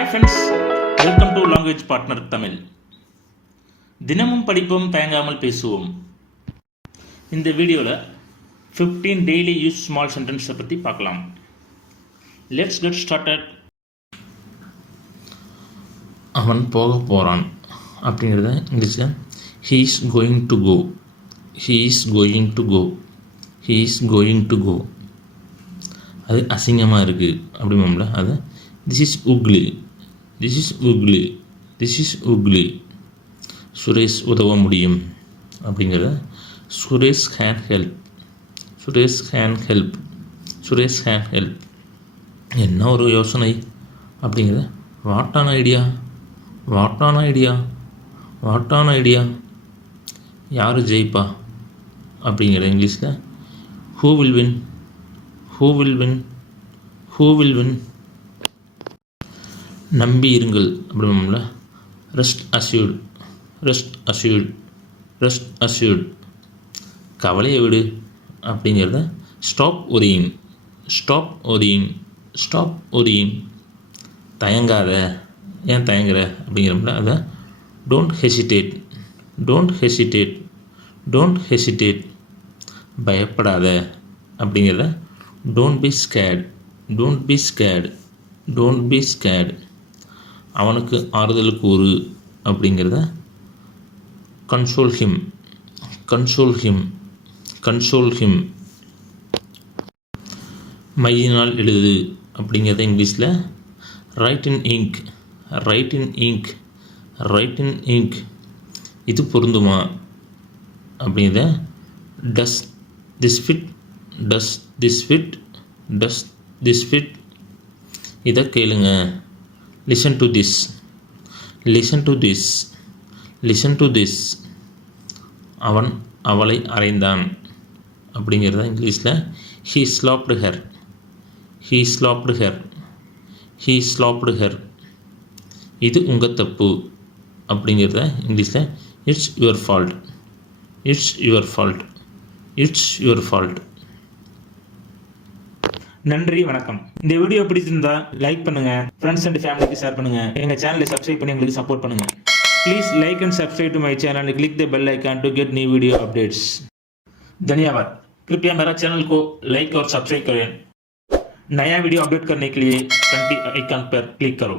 Hi friends, welcome to language partner Tamil. தினமும் படிப்போம், தயங்காமல் பேசுவோம். இந்த வீடியோவில் 15 டெய்லி யூஸ் ஸ்மால் சென்டென்ஸை பற்றி பார்க்கலாம். Let's get started. அவன் போக போகிறான் அப்படிங்கிறத இங்கிலீஷில் he is going to go, he is going to go, he is going to go. அது அசிங்கமாக இருக்குது அப்படிம்போம்ல, அது this is ugly, this is ugly, this is ugly. Suresh உதவ முடியும் அப்படிங்கிறத Suresh can help, Suresh can help, Suresh can help. என்ன ஒரு யோசனை அப்படிங்கிறத what an idea, what an idea, what an idea. யார் ஜெயிப்பா அப்படிங்கிற இங்கிலீஷில் who will win, who will win, who will win. நம்பி இருங்கள் அப்படின்னா rest assured, rest assured, rest assured. கவலையை விடு அப்படிங்கிறத stop worrying, stop worrying, stop worrying. தயங்காத, ஏன் தயங்குற அப்படிங்கிறோம்ல, அதை don't hesitate, don't hesitate, don't hesitate. பயப்படாத அப்படிங்கிறத don't be scared, don't be scared, don't be scared. அவனுக்கு ஆறுதல் கூறு அப்படிங்கிறத console him, console him, console him. மையினால் எழுது அப்படிங்கிறத இங்கிலீஷில் write in ink, write in ink, write in ink. இது பொருந்துமா அப்படிங்கிறத does this fit, does this fit, does this fit. இதை கேளுங்க, listen to this, listen to this, listen to this. அவன் அவளை அறைந்தான் அப்படிங்கிறத இங்கிலீஷில் he slapped her, he slapped her, he slapped her. இது உங்கள் தப்பு அப்படிங்கிறத இங்கிலீஷில் it's your fault, it's your fault, it's your fault. நன்றி, வணக்கம். இந்த வீடியோ பிடிச்சிருந்தா லைக் பண்ணுங்க, ஃப்ரெண்ட்ஸ் அண்ட் ஃபேமிலிக்கு ஷேர் பண்ணுங்க, எங்க சேனலை சப்ஸ்கிரைப் பண்ணி எங்களுக்கு சப்போர்ட் பண்ணுங்க. Please like and subscribe to my channel and click the bell icon to get new video updates. धन्यवाद. कृपया मेरा चैनल को लाइक और सब्सक्राइब करें. नया वीडियो अपडेट करने के लिए घंटी आइकन पर क्लिक करो.